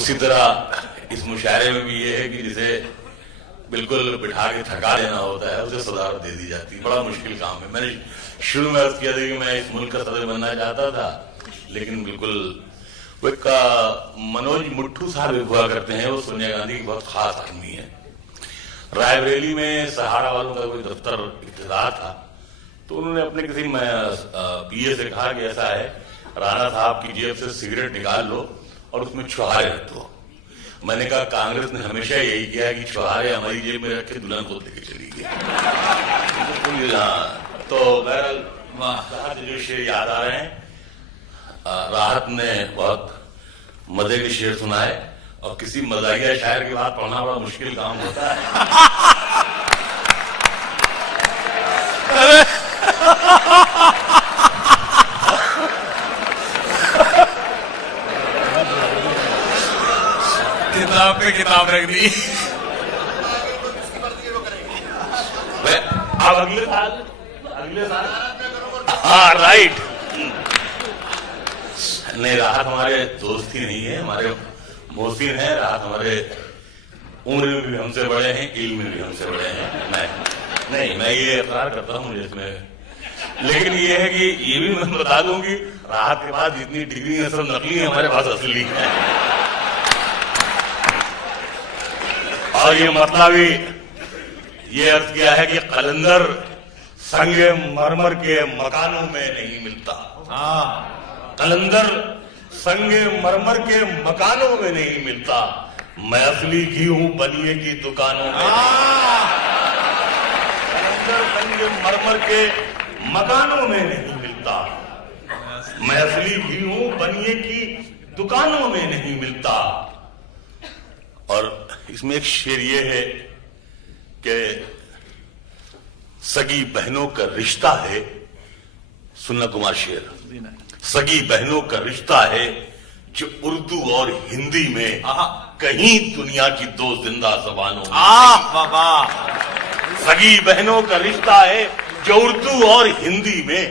اسی طرح اس مشاعرے میں بھی یہ ہے کہ جسے بالکل بٹھا کے تھکا دینا ہوتا ہے اسے صدارت دے دی جاتی ہے. بڑا مشکل کام ہے. میں نے شروع میں عرض کیا تھا کہ میں اس ملک کا صدر بننا چاہتا تھا, لیکن بالکل وہ ایک منوج مٹھو صاحب ہوا کرتے ہیں, وہ سونیا گاندھی کی بہت خاص آدمی ہے. رائے بریلی میں سہارا والوں کا کوئی دفتر افتتاح تھا, تو انہوں نے اپنے کسی پی اے سے کہا کہ ایسا ہے رانا صاحب کی جیب سے سگریٹ نکال لو اور اس میں چھہارے رکھ دو. میں نے کہا کانگریس نے ہمیشہ یہی کیا ہے کہ چھہارے ہماری جیب میں رکھ کے دلہن کو لے کے چلی گئی. تو بہرحال جو شعر یاد آ رہے ہیں, راحت نے بہت مزے کے شعر سنائے, اور کسی مزاحیہ شاعر کی بات پڑھنا بڑا مشکل کام ہوتا ہے. کتاب پہ کتاب رکھ دی. اب اگلے سال ہاں رائٹ نہیں, راحت ہمارے دوست ہی نہیں ہے, ہمارے محسن ہیں. راحت ہمارے عمر میں بھی ہم سے بڑے ہیں, علم میں بھی ہم سے بڑے ہیں. میں یہ اقرار کرتا ہوں جس میں, لیکن یہ ہے کہ یہ بھی میں بتا دوں کہ راحت کے پاس جتنی ڈگری ہیں سب نقلی ہیں, ہمارے پاس اصلی ہیں. اور یہ مطلب بھی یہ عرض کیا ہے کہ قلندر سنگ مرمر کے مکانوں میں نہیں ملتا. قلندر سنگ مرمر کے مکانوں میں نہیں ملتا, میں اصلی گھی ہوں بنیے کی دکانوں میں. قلندر سنگ مرمر کے مکانوں میں نہیں ملتا, میں اصلی گھی ہوں بنیے کی دکانوں میں نہیں ملتا. اور اس میں ایک شعر یہ ہے کہ سگی بہنوں کا رشتہ ہے, سننا کمار شعر, سگی بہنوں کا رشتہ ہے جو اردو اور ہندی میں کہیں دنیا کی دو زندہ زبانوں میں. سگی بہنوں کا رشتہ ہے جو اردو اور ہندی میں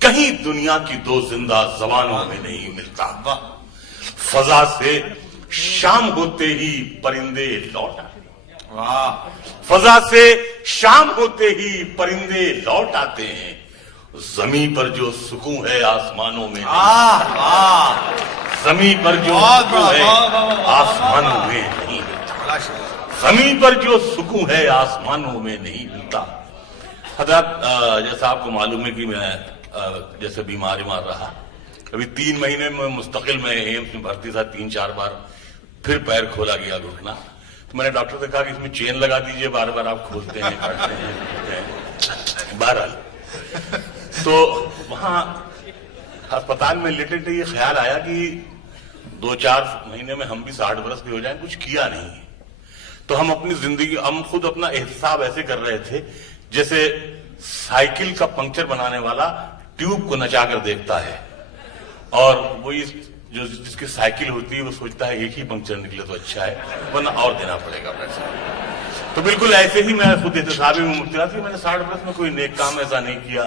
کہیں دنیا کی دو زندہ زبانوں میں نہیں ملتا. فضا سے شام ہوتے ہی پرندے لوٹ آتے, فضا سے شام ہوتے ہی پرندے لوٹ آتے ہیں, زمین پر جو سکون ہے آسمانوں میں نہیں, زمین پر جو سکون ہے آسمانوں میں نہیں ملتا, زمین پر جو سکون ہے آسمانوں میں نہیں ملتا. حضرت جیسا آپ کو معلوم ہے کہ میں جیسے بیمار رہا, ابھی 3 مہینے میں مستقل میں ایمس میں بھرتی تھا, 3-4 بار پھر پیر کھولا گیا گھٹنا. تو میں نے ڈاکٹر سے کہا کہ اس میں چین لگا دیجئے, بار بار آپ کھولتے ہیں کاٹتے ہیں. بہرحال تو وہاں ہسپتال میں لیٹے یہ خیال آیا کہ 2-4 مہینے میں ہم بھی 60 برس کے ہو جائیں, کچھ کیا نہیں. تو ہم اپنی زندگی, ہم خود اپنا احتساب ایسے کر رہے تھے جیسے سائیکل کا پنکچر بنانے والا ٹیوب کو نچا کر دیکھتا ہے, اور وہی جو جس کی سائیکل ہوتی ہے وہ سوچتا ہے ایک ہی پنکچر نکلے تو اچھا ہے, ورنہ اور دینا پڑے گا پیسہ. تو بالکل ایسے ہی میں خود احتسابی میں مبتلا تھی. میں نے 60 برس میں کوئی نیک کام ایسا نہیں کیا,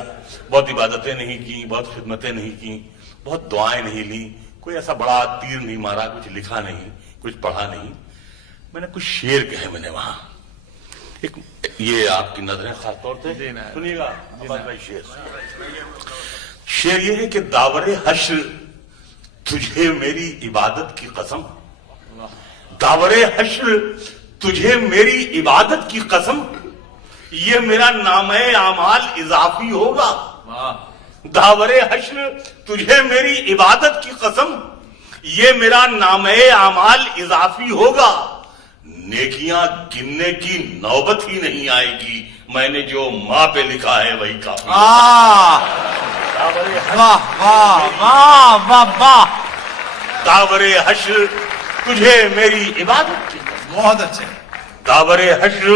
بہت عبادتیں نہیں کی, بہت خدمتیں نہیں کی, بہت دعائیں نہیں لی, کوئی ایسا بڑا تیر نہیں مارا, کچھ لکھا نہیں, کچھ پڑھا نہیں. میں نے کچھ شعر کہے میں نے وہاں. ایک یہ آپ کی نظریں خاص طور سے سنیے گا. شعر یہ ہے کہ داور حشر تجھے میری عبادت کی قسم, داور حشر تجھے میری عبادت کی قسم, یہ میرا نامہ اعمال اضافی ہوگا. داور حشر تجھے میری عبادت کی قسم, یہ میرا نامہ اعمال اضافی ہوگا. نیکیاں گننے کی نوبت ہی نہیں آئے گی, میں نے جو ماں پہ لکھا ہے وہی کافی. داور حشر تجھے میری عبادت کی قسم, بہت اچھے. داور حشر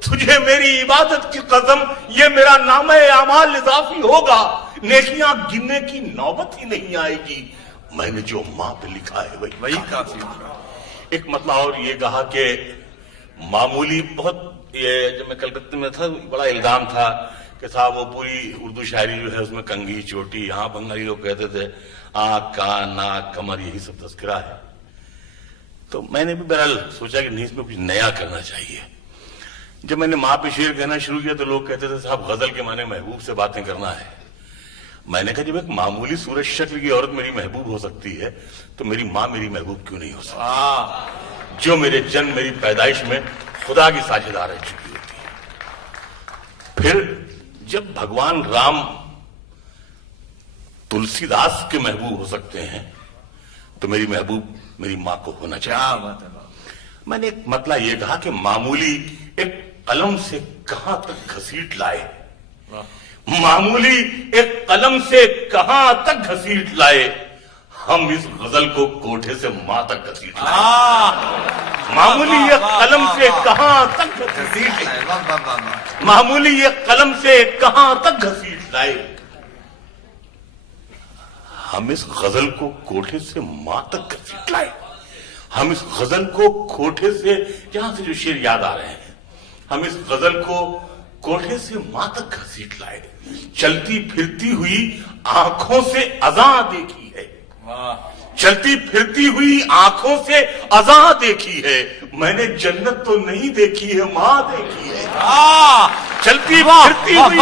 تجھے میری عبادت کی قسم, یہ میرا نامہ اعمال اضافی ہوگا. نیکیاں گننے کی نوبت ہی نہیں آئے گی, میں نے جو ماں پہ لکھا ہے وہی کافی. ایک مطلب اور یہ کہا کہ معمولی بہت, یہ جب میں کلکتہ میں تھا بڑا الزام تھا کہ صاحب وہ پوری اردو شاعری جو ہے اس میں کنگھی چوٹی, یہاں بنگالی لوگ کہتے تھے آنکھ کان ناک کمر یہی سب تذکرہ ہے. تو میں نے بھی بہرحال سوچا کہ نہیں، اس میں کچھ نیا کرنا چاہیے. جب میں نے ماں پہ شعر کہنا شروع کیا تو لوگ کہتے تھے صاحب غزل کے معنی محبوب سے باتیں کرنا ہے. میں نے کہا جب ایک معمولی صورت شکل کی عورت میری محبوب ہو سکتی ہے تو میری ماں میری محبوب کیوں نہیں ہو سکتی، جو میرے جنم میری پیدائش میں خدا کی ساجھیدار رہ چکی ہوتی ہے. پھر جب بھگوان رام تلسی داس کے محبوب ہو سکتے ہیں تو میری محبوب میری ماں کو ہونا چاہیے. میں نے ایک مطلب یہ کہا کہ معمولی ایک قلم سے کہاں تک گھسیٹ لائے، معمولی ایک قلم سے کہاں تک گھسیٹ لائے، ہم اس غزل کو کوٹھے سے ماں تک گھسیٹ لائے. معمولی ایک قلم سے کہاں تک گھسیٹ لائے، معمولی ایک قلم سے کہاں تک گھسیٹ لائے، ہم اس غزل کو کوٹھے سے ماں تک گھسیٹ لائے. ہم اس غزل کو کوٹھے سے، جہاں سے جو شعر یاد آ رہے ہیں، ہم اس غزل کو کوٹھے سے ماں تک گھسیٹ لائے. چلتی پھرتی ہوئی آنکھوں سے اذاں دیکھی ہے، چلتی پھرتی ہوئی آنکھوں سے اذاں دیکھی ہے، میں نے جنت تو نہیں دیکھی ہے ماں دیکھی ہے. چلتی پھرتی ہوئی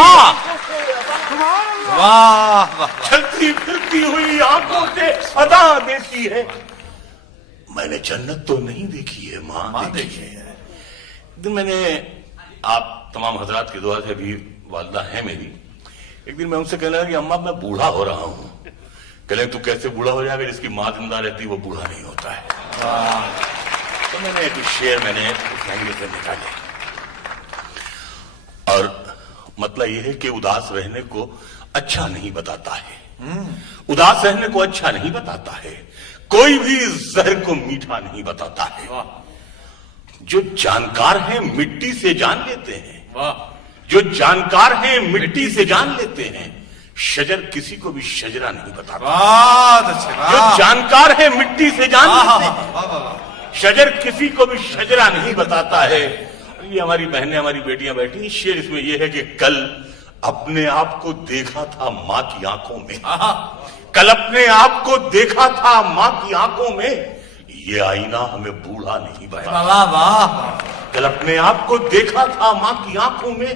چلتی پھرتی ہوئی آنکھوں سے اذاں دیکھی ہے، میں نے جنت تو نہیں دیکھی ہے ماں دیکھی ہے. دن میں نے، آپ تمام حضرات کی دعا سے، ابھی والدہ ہے میری، ایک دن میں ان سے کہنے لگا کہ اماں میں بوڑھا ہو رہا ہوں. کہنے تو کیسے بوڑھا ہو جائے گا، جس کی ماں زندہ رہتی وہ بوڑھا نہیں ہوتا ہے. تو میں نے ایک شعر میں نے اس لہجے سے نکالے، اور مطلب یہ ہے کہ اداس رہنے کو اچھا نہیں بتاتا ہے، اداس رہنے کو اچھا نہیں بتاتا ہے، کوئی بھی زہر کو میٹھا نہیں بتاتا ہے. جو جانکار ہیں مٹی سے جان لیتے ہیں، جو جانکار ہیں مٹی سے جان لیتے ہیں، شجر کسی کو بھی شجرا نہیں بتاتا. جو جانکار ہیں مٹی سے جان لیتے ہیں، شجر کسی کو بھی شجرا نہیں بتاتا ہے. یہ ہماری بہنیں، ہماری بیٹیاں بیٹھی ہیں، شعر اس میں یہ ہے کہ کل اپنے آپ کو دیکھا تھا ماں کی آنکھوں میں، کل اپنے آپ کو دیکھا تھا ماں کی آنکھوں میں، یہ آئینہ ہمیں بوڑھا نہیں بتاتا. کل اپنے آپ کو دیکھا تھا ماں کی آنکھوں میں،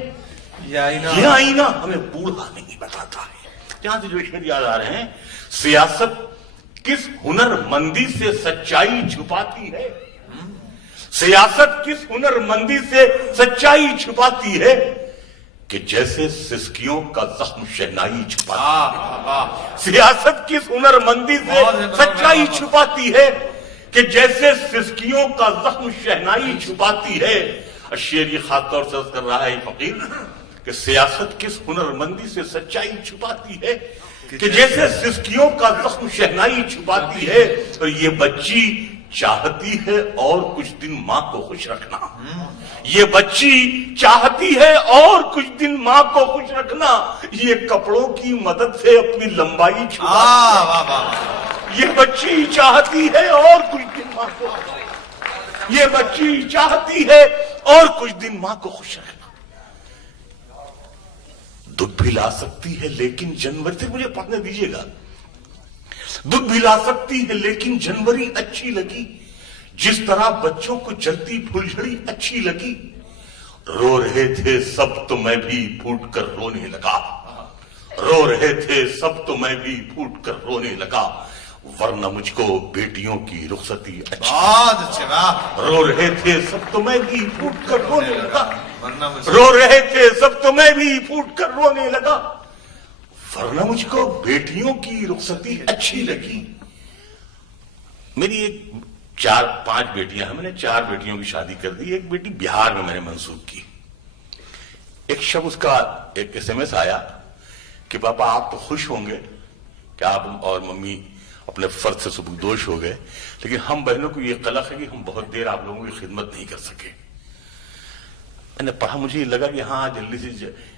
یہ آئینہ ہمیں بوڑھا نہیں بتاتا ہے. جہاں سے جو شعر یاد آ رہے ہیں، سیاست کس ہنر مندی سے سچائی چھپاتی ہے، سیاست کس ہنر مندی سے سچائی چھپاتی ہے، کہ جیسے سسکیوں کا زخم شہنائی چھپاتی ہے. سیاست کس ہنر مندی سے سچائی چھپاتی ہے، کہ جیسے سسکیوں کا زخم شہنائی چھپاتی ہے. شعر یہ خاص طور سے عرض کر رہا ہے فقیر کہ سیاست کس ہنر مندی سے سچائی چھپاتی ہے، کہ جیسے سسکیوں کا زخم شہنائی چھپاتی ہے. اور یہ بچی چاہتی ہے اور کچھ دن ماں کو خوش رکھنا، یہ بچی چاہتی ہے اور کچھ دن ماں کو خوش رکھنا، یہ کپڑوں کی مدد سے اپنی لمبائی چھپاتی ہے. یہ بچی چاہتی ہے اور کچھ دن ماں کو، یہ بچی چاہتی ہے اور کچھ دن ماں کو خوش رکھنا. دکھ بھی لا سکتی ہے لیکن جنوری، سے مجھے پڑھنے دیجیے گا، دکھ بھی لا سکتی ہے لیکن جنوری اچھی لگی، جس طرح بچوں کو جلتی پھلجھڑی اچھی لگی. رو رہے تھے سب تو میں بھی پھوٹ کر رونے لگا، رو رہے تھے سب تو میں بھی پھوٹ کر رونے لگا، ورنہ مجھ کو بیٹیوں کی رخصتی اچھی. رو رہے تھے سب تو میں بھی پھوٹ کر رونے لگا، رو رہے تھے سب تو میں بھی پھوٹ کر رونے لگا، ورنہ مجھ کو بیٹیوں کی رخصتی اچھی لگی. میری ایک 4-5 بیٹیاں ہیں، میں نے 4 بیٹیوں کی شادی کر دی. ایک بیٹی بہار میں میں نے منسوخ کی. ایک شب اس کا ایک SMS آیا کہ پاپا آپ تو خوش ہوں گے کہ آپ اور ممی اپنے فرض سے سبکدوش ہو گئے، لیکن ہم بہنوں کو یہ قلق ہے کہ ہم بہت دیر آپ لوگوں کی خدمت نہیں کر سکے. میں نے پڑھا، مجھے یہ لگا کہ ہاں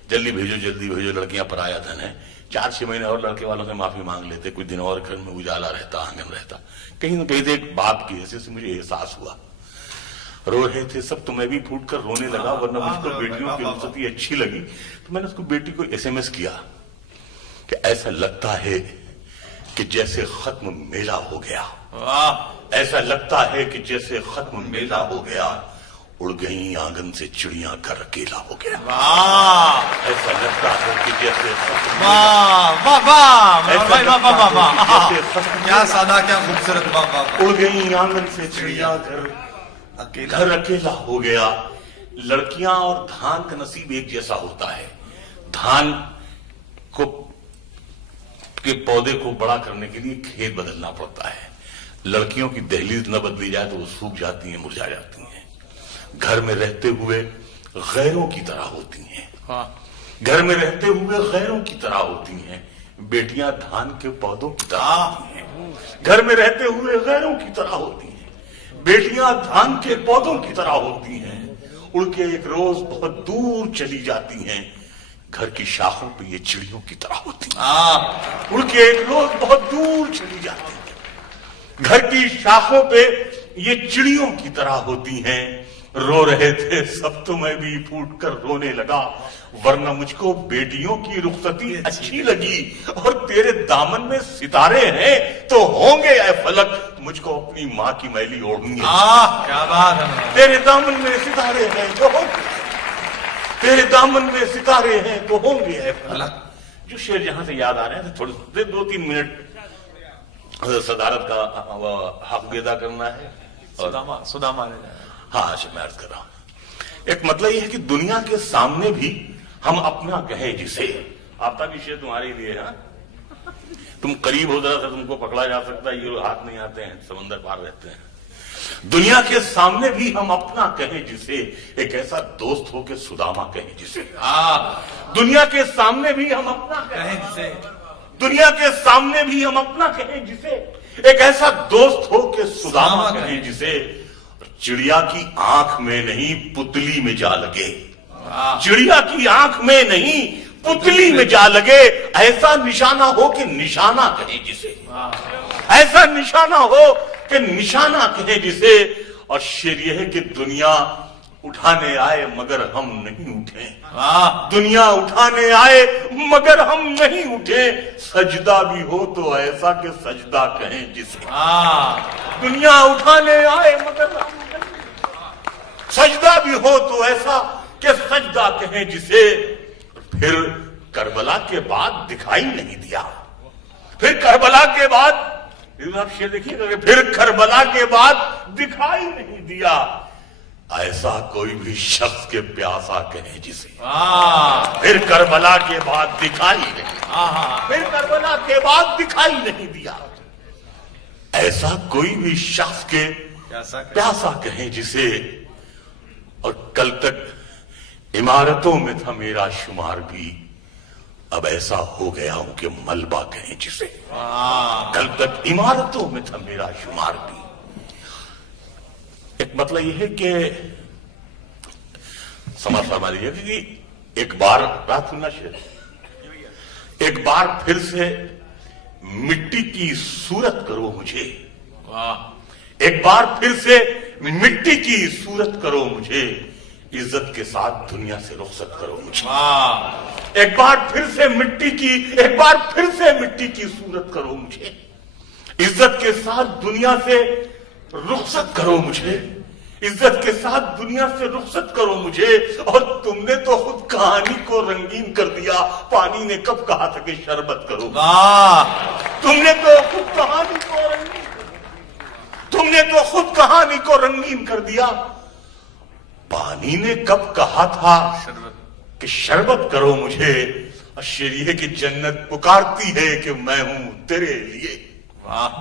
جلدی بھیجو، لڑکیاں پرایا دھن ہے. 4-6 مہینے اور لڑکے والوں سے معافی مانگ لیتے، کچھ دن اور گھر میں اجالا رہتا، آنگن رہتا. کہیں نہ کہیں سے ایک باپ کی حیثیت سے مجھے احساس ہوا. رو رہے تھے سب تو میں بھی پھوٹ کر رونے لگا، ورنہ مجھ کو بیٹیوں کی رخصتی اچھی لگی. تو میں نے اس کو بیٹی کو SMS کیا کہ ایسا لگتا ہے کہ جیسے ختم میلہ ہو گیا، ایسا لگتا ہے کہ جیسے ختم میلہ ہو گیا، اڑ گئی آنگن سے چڑیاں گھر اکیلا ہو گیا۔ واہ ایسا لگتا ہے کہ جیسے واہ واہ واہ ایسا لگتا ہے کہ جیسے ختم کیا سادہ کیا خوبصورت، واہ واہ اڑ گئی آنگن سے چڑیاں گھر اکیلا ہو گیا۔ لڑکیاں اور دھان کا نصیب ایک جیسا ہوتا ہے۔ دھان کو کے پودے کو بڑا کرنے کے لیے کھیت بدلنا پڑتا ہے۔ لڑکیوں کی دہلیز نہ بدلی جائے تو وہ سوکھ جاتی ہیں، مرجھا جاتی ہیں۔ گھر میں رہتے ہوئے غیروں کی طرح ہوتی ہیں، گھر میں رہتے ہوئے غیروں کی طرح ہوتی ہیں۔ بیٹیاں دھان کے پودوں کی طرح ہوتی ہیں، گھر میں رہتے ہوئے غیروں کی طرح ہوتی ہیں۔ بیٹیاں دھان کے پودوں کی طرح ہوتی ہیں، اڑ کے ایک روز بہت دور چلی جاتی ہیں۔ گھر کی شاخوں پہ یہ چڑیوں کی طرح ہوتی ہیں، اڑ کے ایک روز بہت دور چلی جاتی ہیں۔ گھر کی شاخوں پہ یہ چڑیوں کی طرح ہوتی ہیں۔ رو رہے تھے سب تو میں بھی پھوٹ کر رونے لگا، ورنہ مجھ کو بیٹیوں کی رخصتی اچھی لگی، اور تیرے دامن میں ستارے ہیں تو ہوں گے اے فلک مجھ کو اپنی ماں کی میلی اوڑھنی ہے۔ کیا بات ہے، تیرے دامن میں ستارے ہیں تو ہوں گے، تیرے دامن میں ستارے ہیں تو ہوں گے اے فلک۔ جو شعر جہاں سے یاد آ رہے ہیں تھوڑے 2-3 منٹ صدارت کا حق ادا کرنا ہے۔ سداما ہاں میں عرض کر رہا ہوں، ایک مطلب یہ ہے کہ دنیا کے سامنے بھی ہم اپنا کہیں جسے، آفتاب کی شعر تمہارے لیے ہے، تم قریب ہو ذرا سا تم کو پکڑا جا سکتا ہے، یہ ہاتھ نہیں آتے ہیں، سمندر پار رہتے ہیں۔ دنیا کے سامنے بھی ہم اپنا کہیں جسے، ایک ایسا دوست ہو کہ سداما کہیں جسے۔ دنیا کے سامنے بھی ہم اپنا کہیں جسے، دنیا کے سامنے بھی ہم اپنا کہیں جسے، ایک ایسا دوست ہو کہ سداما کہیں جسے۔ چڑیا کی آنکھ میں نہیں پتلی میں جا لگے، چڑیا کی آنکھ میں نہیں پتلی میں جا لگے، ایسا نشانہ ہو کہ نشانہ کہیں جسے، ایسا نشانہ ہو کہ نشانہ کہیں جسے۔ اور شعر یہ ہے کہ دنیا اٹھانے آئے مگر ہم نہیں اٹھے، دنیا اٹھانے آئے مگر ہم نہیں اٹھے، سجدہ بھی ہو تو ایسا کہ سجدہ کہیں جسے۔ دنیا اٹھانے آئے مگر ہم سجدہ بھی ہو تو ایسا کہ سجدہ کہیں جسے۔ پھر کربلا کے بعد دکھائی نہیں دیا، پھر کربلا کے بعد آپ شعر دیکھیے گا کہ پھر کربلا کے بعد دکھائی نہیں دیا، ایسا کوئی بھی شخص کے پیاسا کہیں جسے۔ پھر کربلا کے بعد دکھائی نہیں، پھر کربلا کے بعد دکھائی نہیں دیا، ایسا کوئی بھی شخص کے پیاسا کہیں جسے۔ اور کل تک عمارتوں میں تھا میرا شمار بھی، اب ایسا ہو گیا ہوں کہ ملبہ کہیں جسے۔ کل تک عمارتوں میں تھا میرا شمار بھی۔ ایک مطلب یہ ہے کہ سمجھ فرما لیجیے کہ ایک بار رات سننا شعر، ایک بار پھر سے مٹی کی صورت کرو مجھے، ایک بار پھر سے مٹی کی صورت کرو مجھے، عزت کے ساتھ دنیا سے رخصت کرو مجھے۔ ایک بار پھر سے مٹی کی صورت کرو مجھے، عزت کے ساتھ دنیا سے رخصت کرو مجھے، عزت کے ساتھ دنیا سے رخصت کرو مجھے۔ اور تم نے تو خود کہانی کو رنگین کر دیا، پانی نے کب کہا تھا کہ شربت کرو۔ تم نے تو خود کہانی کو رنگین، تم نے تو خود کہانی کو رنگین کر دیا، پانی نے کب کہا تھا کہ شربت کرو مجھے۔ اور شعر یہ ہے کہ جنت پکارتی ہے کہ میں ہوں تیرے لیے،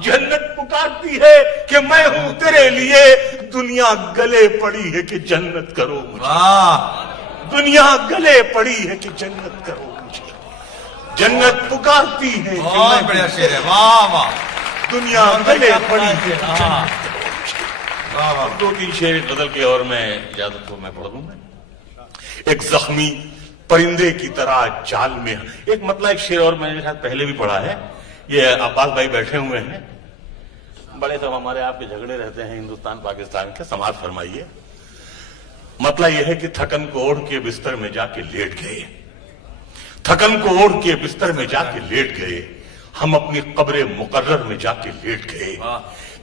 جنت پکارتی ہے کہ میں ہوں تیرے لیے، دنیا گلے پڑی ہے کہ جنت کرو مجھے، دنیا گلے پڑی ہے کہ جنت کرو مجھے، جنت پکارتی ہے کہ بہت بڑھیا شعر ہے، واہ واہ، دنیا گلے پڑی ہے کہ جنت کرو مجھے۔ 2-3 شعر غزل کے اور میں اجازت کو میں پڑھ دوں میں۔ ایک زخمی پرندے کی طرح جال میں، ایک مطلب ایک شعر اور میں نے شاید پہلے بھی پڑھا ہے، یہ عباس بھائی بیٹھے ہوئے ہیں، بڑے سب ہمارے آپ کے جھگڑے رہتے ہیں ہندوستان پاکستان کے، سماعت فرمائیے۔ مطلب یہ ہے کہ تھکن کو اوڑھ کے بستر میں جا کے لیٹ گئے، تھکن کو اوڑھ کے بستر میں جا کے لیٹ گئے، ہم اپنی قبر مقرر میں جا کے لیٹ گئے،